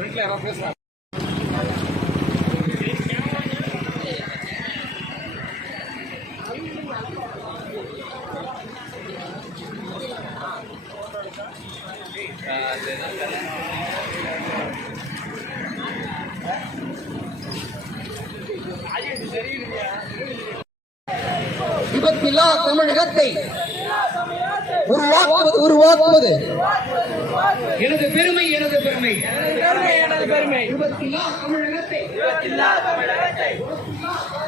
வீட்டில் யாரோ பேசுகிறாங்க விபத்தில்லா தமிழகத்தை உருவாக்குவது உருவாக்குவது. எனது பெருமை எனது பெருமை. எனது பெருமை விபத்தில்லா தமிழகத்தை சாலை விதிகள்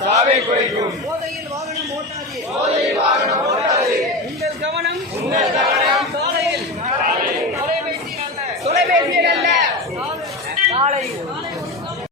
சாவை குறைக்கும். போதையில் வாகனம் ஓட்டாதே போதையில் வாகனம் ஓட்டாதே